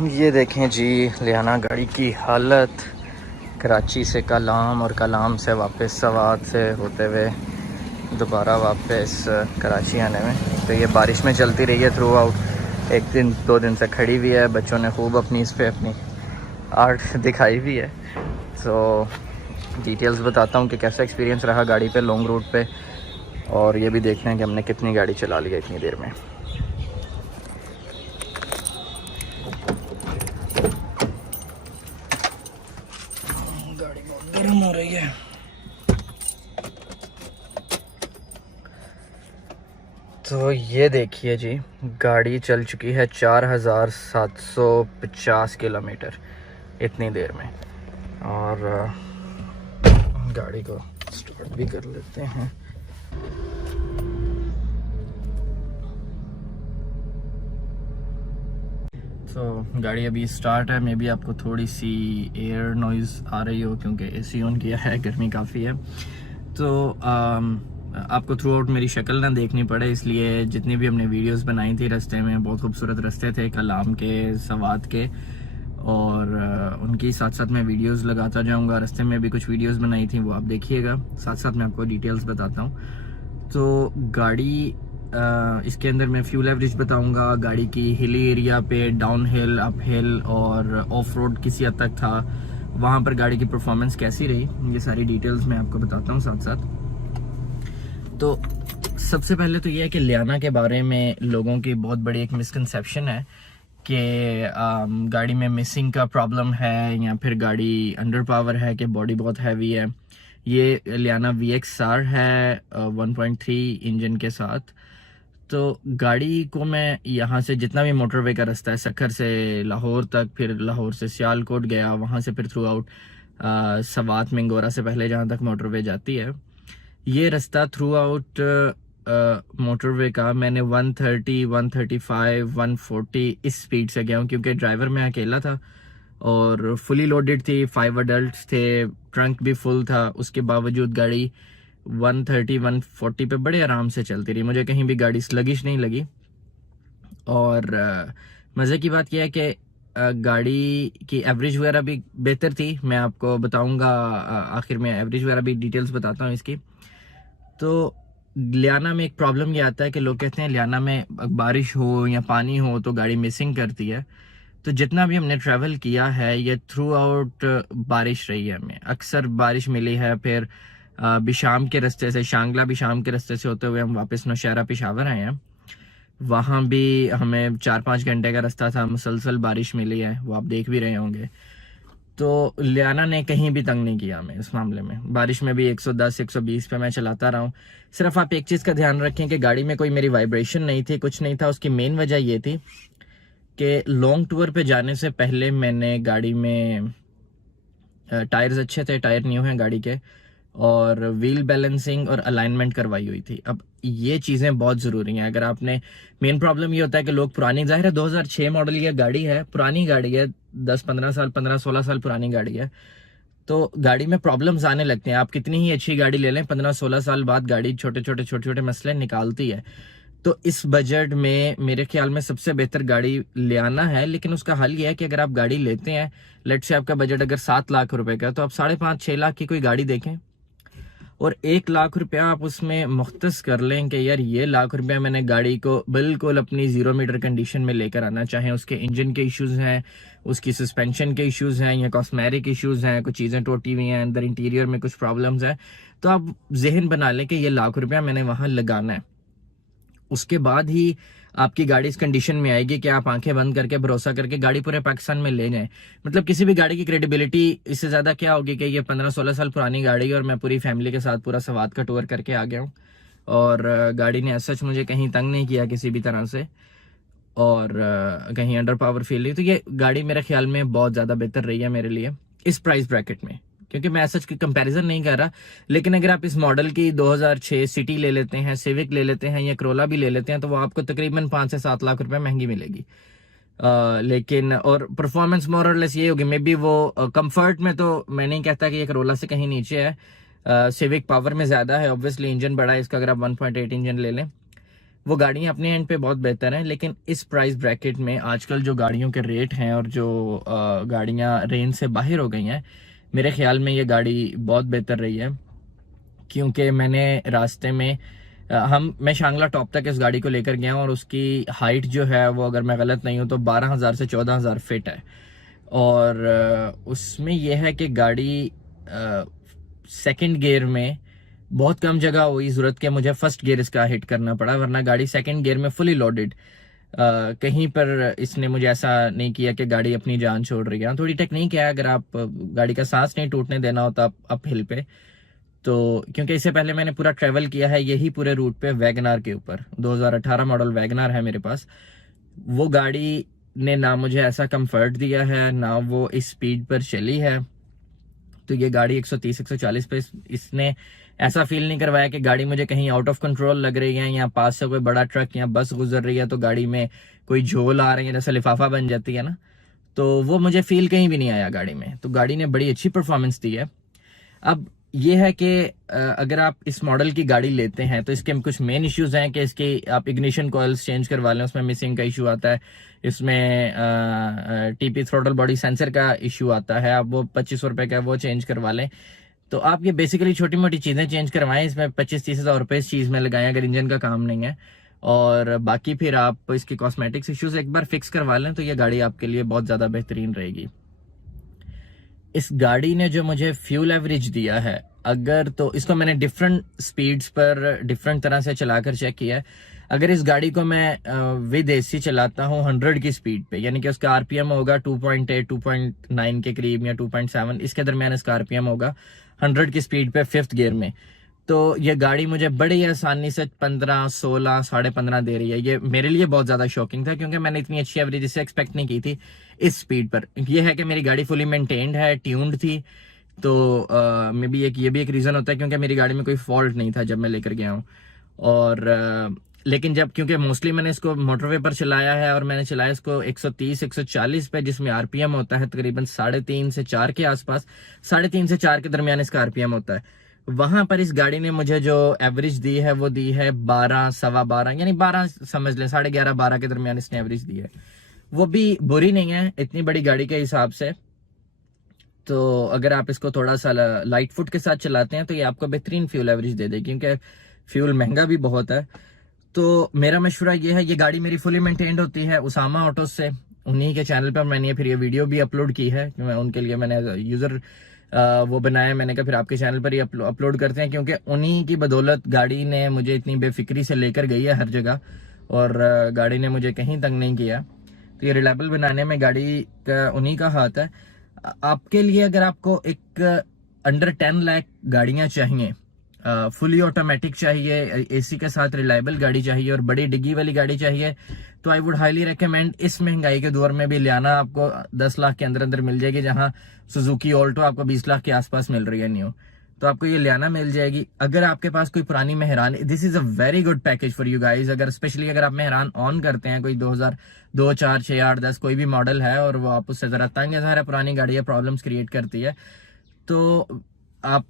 ये देखें जी लियाना गाड़ी की हालत। कराची से कलाम और कलाम से वापस सवात से होते हुए दोबारा वापस कराची आने में। तो ये बारिश में चलती रही है थ्रू आउट। एक दिन 2 दिन से खड़ी हुई है। बच्चों ने खूब अपनी इस पे अपनी आर्ट दिखाई भी है। तो डिटेल्स बताता हूँ कि कैसा एक्सपीरियंस रहा गाड़ी पे लॉन्ग रूट पे, और ये भी देखना है कि हमने कितनी गाड़ी चला ली है इतनी देर में। गाड़ी बहुत गर्म हो रही है। तो ये देखिए जी, गाड़ी चल चुकी है 4750 किलोमीटर इतनी देर में। और गाड़ी को स्टार्ट भी कर लेते हैं। तो गाड़ी अभी स्टार्ट है। मे बी आपको थोड़ी सी एयर नॉइज़ आ रही हो क्योंकि एसी ऑन किया है, गर्मी काफ़ी है। तो आपको थ्रू आउट मेरी शक्ल ना देखनी पड़े, इसलिए जितनी भी हमने वीडियोस बनाई थी रास्ते में, बहुत खूबसूरत रास्ते थे कलाम के, सवात के, और उनकी साथ साथ मैं वीडियोस लगाता जाऊंगा। रास्ते में भी कुछ वीडियोस बनाई थी, वो आप देखिएगा। साथ साथ मैं आपको डिटेल्स बताता हूँ। तो गाड़ी इसके अंदर मैं फ्यूल एवरेज बताऊंगा, गाड़ी की हिली एरिया पे, डाउन हिल, अप हिल और ऑफ रोड किसी हद तक था, वहाँ पर गाड़ी की परफॉर्मेंस कैसी रही, ये सारी डिटेल्स मैं आपको बताता हूँ साथ साथ। तो सबसे पहले तो ये है कि लियाना के बारे में लोगों की बहुत बड़ी एक मिसकंसेप्शन है कि गाड़ी में मिसिंग का प्रॉब्लम है या फिर गाड़ी अंडर पावर है कि बॉडी बहुत हैवी है। ये लियाना VXR है 1.3 इंजन के साथ। तो गाड़ी को मैं यहाँ से जितना भी मोटरवे का रास्ता है, सखर से लाहौर तक, फिर लाहौर से सियालकोट गया, वहाँ से फिर थ्रू आउट सवात मिंगोरा से पहले जहाँ तक मोटरवे जाती है, ये रास्ता थ्रू आउट मोटरवे का मैंने 130, 135, 140 इस स्पीड से गया हूँ, क्योंकि ड्राइवर मैं अकेला था और फुली लोडेड थी, 5 अडल्ट्स थे, ट्रंक भी फुल था। उसके बावजूद गाड़ी 130, 140 पे बड़े आराम से चलती रही। मुझे कहीं भी गाड़ी स्लगिश नहीं लगी। और मज़े की बात यह है कि गाड़ी की एवरेज वगैरह भी बेहतर थी। मैं आपको बताऊंगा आखिर में, एवरेज वगैरह भी डिटेल्स बताता हूँ इसकी। तो लियाना में एक प्रॉब्लम ये आता है कि लोग कहते हैं लियाना में बारिश हो या पानी हो तो गाड़ी मिसिंग करती है। तो जितना भी हमने ट्रैवल किया है ये थ्रू आउट बारिश रही है, हमें अक्सर बारिश मिली है। फिर बिशाम के रास्ते से, शांगला बिशाम के रास्ते से होते हुए हम वापस नौशहरा पेशावर आए हैं। वहाँ भी हमें 4-5 घंटे का रास्ता था, मुसलसल बारिश मिली है, वो आप देख भी रहे होंगे। तो लियाना ने कहीं भी तंग नहीं किया हमें इस मामले में। बारिश में भी 110, 120 पे मैं चलाता रहा हूँ। सिर्फ आप एक चीज़ का ध्यान रखें कि गाड़ी में कोई मेरी वाइब्रेशन नहीं थी, कुछ नहीं था। उसकी मेन वजह ये थी कि लॉन्ग टूर पे जाने से पहले मैंने गाड़ी में टायर्स अच्छे थे, टायर न्यू हैं गाड़ी के, और व्हील बैलेंसिंग और अलाइनमेंट करवाई हुई थी। अब ये चीज़ें बहुत ज़रूरी हैं। अगर आपने, मेन प्रॉब्लम ये होता है कि लोग पुरानी, जाहिर है 2006 मॉडल ये गाड़ी है, पुरानी गाड़ी है, 10-15 साल, 15-16 साल पुरानी गाड़ी है, तो गाड़ी में प्रॉब्लम्स आने लगते हैं। आप कितनी ही अच्छी गाड़ी ले लें, 15-16 साल बाद गाड़ी छोटे छोटे मसले निकालती है। तो इस बजट में मेरे ख्याल में सबसे बेहतर गाड़ी लियाना है। लेकिन उसका हल यह है कि अगर आप गाड़ी लेते हैं, लेट से आपका बजट अगर 7 लाख रुपए का, तो आप 5.5-6 लाख की कोई गाड़ी देखें और 1 लाख रुपया आप उसमें मुख्तस कर लें कि यार ये लाख रुपया मैंने गाड़ी को बिल्कुल अपनी 0 मीटर कंडीशन में लेकर आना। चाहे उसके इंजन के इश्यूज हैं, उसकी सस्पेंशन के इश्यूज हैं, या कॉस्मेटिक इश्यूज हैं, कुछ चीज़ें टूटी हुई हैं, अंदर इंटीरियर में कुछ प्रॉब्लम्स हैं, तो आप जहन बना लें कि ये लाख रुपया मैंने वहाँ लगाना है। उसके बाद ही आपकी गाड़ी इस कंडीशन में आएगी कि आप आंखें बंद करके भरोसा करके गाड़ी पूरे पाकिस्तान में ले जाएं। मतलब किसी भी गाड़ी की क्रेडिबिलिटी इससे ज़्यादा क्या होगी कि ये 15-16 साल पुरानी गाड़ी है और मैं पूरी फैमिली के साथ पूरा सवात का टूर करके आ गया हूँ, और गाड़ी ने सच मुझे कहीं तंग नहीं किया किसी भी तरह से, और कहीं अंडर पावर फील नहीं। तो ये गाड़ी मेरे ख्याल में बहुत ज़्यादा बेहतर रही है मेरे लिए इस प्राइस ब्रैकेट में, क्योंकि मैं सच की कंपैरिजन नहीं कर रहा। लेकिन अगर आप इस मॉडल की 2006 सिटी ले लेते हैं, सिविक ले लेते हैं या करोला भी ले लेते हैं, तो वो आपको तकरीबन 5 से 7 लाख रुपए महंगी मिलेगी। लेकिन और परफॉर्मेंस मोर और लेस ये होगी, मे बी वो कंफर्ट में तो मैं नहीं कहता कि ये करोला से कहीं नीचे है। सिविक पावर में ज़्यादा है, ऑब्वियसली इंजन बड़ा है इसका, अगर आप 1.8 इंजन ले लें। वो गाड़ियाँ अपने एंड पे बहुत बेहतर हैं, लेकिन इस प्राइस ब्रैकेट में आजकल जो गाड़ियों के रेट हैं और जो गाड़ियाँ रेंज से बाहर हो गई हैं, मेरे ख्याल में ये गाड़ी बहुत बेहतर रही है। क्योंकि मैंने रास्ते में मैं शांगला टॉप तक इस गाड़ी को लेकर गया हूँ और उसकी हाइट जो है वो, अगर मैं गलत नहीं हूँ तो 12,000 से 14,000 फिट है। और उसमें यह है कि गाड़ी सेकंड गियर में बहुत कम जगह हुई ज़रूरत के मुझे फर्स्ट गियर इसका हिट करना पड़ा, वरना गाड़ी सेकंड गियर में फुली लोडेड। कहीं पर इसने मुझे ऐसा नहीं किया कि गाड़ी अपनी जान छोड़ रही है। थोड़ी टेक्निक है, अगर आप गाड़ी का सांस नहीं टूटने देना होता अप हिल पे, तो क्योंकि इससे पहले मैंने पूरा ट्रेवल किया है यही पूरे रूट पे वैगनार के ऊपर, 2018 मॉडल वैगनार है मेरे पास। वो गाड़ी ने ना मुझे ऐसा कंफर्ट दिया है, ना वो इस स्पीड पर चली है। तो ये गाड़ी 130-140 पे इसने ऐसा फील नहीं करवाया कि गाड़ी मुझे कहीं आउट ऑफ कंट्रोल लग रही है, या पास से कोई बड़ा ट्रक या बस गुजर रही है तो गाड़ी में कोई झोल आ रही है, जैसे लिफाफा बन जाती है ना, तो वो मुझे फील कहीं भी नहीं आया गाड़ी में। तो गाड़ी ने बड़ी अच्छी परफॉर्मेंस दी है। अब ये है कि अगर आप इस मॉडल की गाड़ी लेते हैं तो इसके कुछ मेन इश्यूज हैं कि इसके आप इग्निशन कॉइल्स चेंज करवा लें, उसमें मिसिंग का इशू आता है। इसमें टीपी थ्रोटल बॉडी सेंसर का इशू आता है, आप वो 2500 रुपए का वो चेंज करवा लें। तो आप ये बेसिकली छोटी मोटी चीज़ें चेंज करवाएं, इसमें 25-30 हज़ार रुपये इस चीज़ में लगाएं अगर इंजन का काम नहीं है। और बाकी फिर आप इसकी कॉस्मेटिक्स इश्यूज एक बार फिक्स करवा लें तो ये गाड़ी आपके लिए बहुत ज़्यादा बेहतरीन रहेगी। इस गाड़ी ने जो मुझे फ्यूल एवरेज दिया है, अगर तो इसको मैंने डिफरेंट स्पीड्स पर डिफरेंट तरह से चलाकर चेक किया है। अगर इस गाड़ी को मैं विद एसी चलाता हूँ 100 की स्पीड पे, यानी कि उसका आरपीएम होगा 2.8 2.9 के करीब या 2.7 इसके दरमियान इसका आरपीएम होगा 100 की स्पीड पे 5th गियर में, तो ये गाड़ी मुझे बड़ी आसानी से 15, 16, 15.5 दे रही है। ये मेरे लिए बहुत ज़्यादा शॉकिंग था क्योंकि मैंने इतनी अच्छी एवरेज इससे एक्सपेक्ट नहीं की थी इस स्पीड पर। यह है कि मेरी गाड़ी फुली मेंटेन्ड है, ट्यून्ड थी, तो मे बी ये भी एक रीज़न होता है क्योंकि मेरी गाड़ी में कोई फॉल्ट नहीं था जब मैं लेकर गया हूँ। और लेकिन जब क्योंकि मोस्टली मैंने इसको मोटरवे पर चलाया है और मैंने चलाया इसको 130-140 पे, जिसमें आरपीएम होता है तकरीबन 3.5 से 4 के आसपास, 3.5 से 4 के दरमियान इसका आरपीएम होता है। वहां पर इस गाड़ी ने मुझे जो एवरेज दी है वो दी है 12, 12.25, यानी 12 समझ लें, 11.5, 12 के दरमियान इसने एवरेज दी है। वो भी बुरी नहीं है इतनी बड़ी गाड़ी के हिसाब से। तो अगर आप इसको थोड़ा सा लाइट फुट के साथ चलाते हैं तो ये आपको बेहतरीन फ्यूल एवरेज दे देगी, क्योंकि फ्यूल महंगा भी बहुत है। तो मेरा मशवरा ये है, ये गाड़ी मेरी फुली मेंटेन्ड होती है उसामा ऑटोज से, उन्हीं के चैनल पर मैंने फिर ये वीडियो भी अपलोड की है, उनके लिए मैंने यूज़र वो बनाया। मैंने कहा फिर आपके चैनल पर ही अपलोड करते हैं, क्योंकि उन्हीं की बदौलत गाड़ी ने मुझे इतनी बेफिक्री से लेकर गई है हर जगह, और गाड़ी ने मुझे कहीं तंग नहीं किया। तो ये रिलायबल बनाने में गाड़ी का उन्हीं का हाथ है। आपके लिए अगर आपको एक अंडर 10 लाख गाड़ियाँ चाहिए, फुली ऑटोमेटिक चाहिए, एसी के साथ रिलायबल गाड़ी चाहिए और बड़ी डिग्गी वाली गाड़ी चाहिए, तो आई वुड हाईली रेकमेंड इस महंगाई के दौर में भी लियाना आपको 10 लाख के अंदर अंदर मिल जाएगी, जहां सुजुकी ऑल्टो आपको 20 लाख के आसपास मिल रही है न्यू। तो आपको ये लियाना मिल जाएगी। अगर आपके पास कोई पुरानी Mehran, this is a very good package for you guys. अगर स्पेशली अगर आप मेहरान ऑन करते हैं, कोई 2002, 4, 6, 8, 10 कोई भी मॉडल है और वो आप उससे जरा तंग है, सारा पुरानी गाड़ी है, प्रॉब्लम्स क्रिएट करती है, तो आप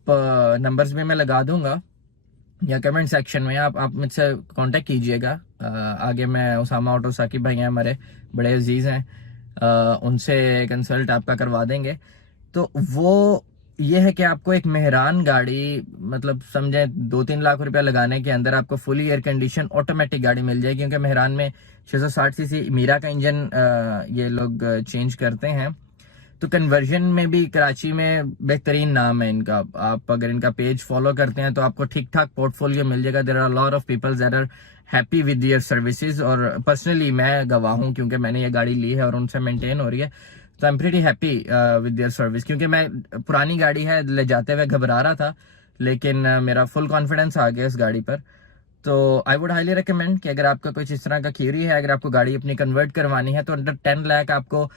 नंबर्स में मैं लगा दूंगा या कमेंट सेक्शन में, आप मुझसे कांटेक्ट कीजिएगा। आगे मैं उसामा ऑटो साकिब भाई हैं हमारे, बड़े अजीज हैं, उनसे कंसल्ट आपका करवा देंगे। तो वो ये है कि आपको एक मेहरान गाड़ी, मतलब समझे 2-3 लाख रुपया लगाने के अंदर आपको फुली एयर कंडीशन ऑटोमेटिक गाड़ी मिल जाएगी, क्योंकि मेहरान में 660 सीसी मीरा का इंजन ये लोग चेंज करते हैं। तो कन्वर्जन में भी कराची में बेहतरीन नाम है इनका। आप अगर इनका पेज फॉलो करते हैं तो आपको ठीक ठाक पोर्टफोलियो मिल जाएगा। There are lot of people that are happy with their services, और पर्सनली मैं गवाह हूं क्योंकि मैंने ये गाड़ी ली है और उनसे मेंटेन हो रही है। तो I am pretty happy with their service, क्योंकि मैं पुरानी गाड़ी है, ले जाते हुए घबरा रहा था, लेकिन मेरा फुल कॉन्फिडेंस आ गया इस गाड़ी पर। तो आई वुड हाईली रिकमेंड कि अगर आपका कुछ इस तरह का क्यूरी है, अगर आपको गाड़ी अपनी कन्वर्ट करवानी है, तो अंडर 10 लाख आपको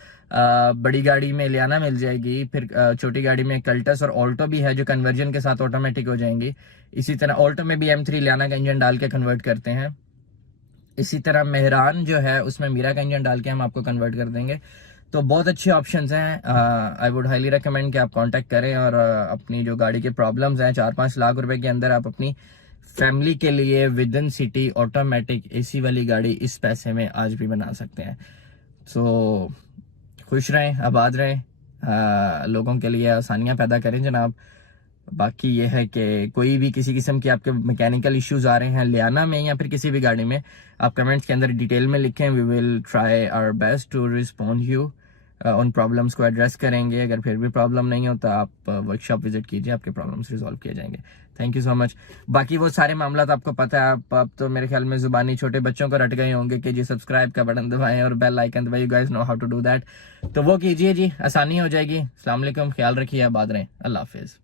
बड़ी गाड़ी में लियाना मिल जाएगी। फिर छोटी गाड़ी में कल्टस और ऑल्टो भी है जो कन्वर्जन के साथ ऑटोमेटिक हो जाएंगी। इसी तरह ऑल्टो में भी M3 लियाना का इंजन डाल के कन्वर्ट करते हैं। इसी तरह मेहरान जो है उसमें मीरा का इंजन डाल के हम आपको कन्वर्ट कर देंगे। तो बहुत अच्छे ऑप्शंस हैं। आई वुड हाईली रिकमेंड कि आप कांटेक्ट करें और अपनी जो गाड़ी के प्रॉब्लम्स हैं, 4-5 लाख रुपए के अंदर आप अपनी फैमिली के लिए with in city automatic AC वाली गाड़ी इस पैसे में आज भी बना सकते हैं। तो खुश रहें, आबाद रहें, लोगों के लिए आसानियां पैदा करें जनाब। बाकी ये है कि कोई भी किसी किस्म के आपके मैकेनिकल इश्यूज आ रहे हैं लियाना में या फिर किसी भी गाड़ी में, आप कमेंट्स के अंदर डिटेल में लिखें। We will try our best to respond you, उन प्रॉब्लम्स को एड्रेस करेंगे। अगर फिर भी प्रॉब्लम नहीं होता आप वर्कशॉप विजिट कीजिए, आपके प्रॉब्लम्स रिजॉल्व किए जाएंगे। Thank you so much. बाकी वो सारे मामला तो आपको पता है, आप तो मेरे ख्याल में जुबानी छोटे बच्चों को रट गए होंगे कि जी सब्सक्राइब का बटन दबाएं और बेल आइकन दबाएं। You guys know how to do that, तो वो कीजिए जी, आसानी हो जाएगी। अस्सलाम वालेकुम, ख्याल रखिए, आबाद रहें, अल्लाह हाफिज।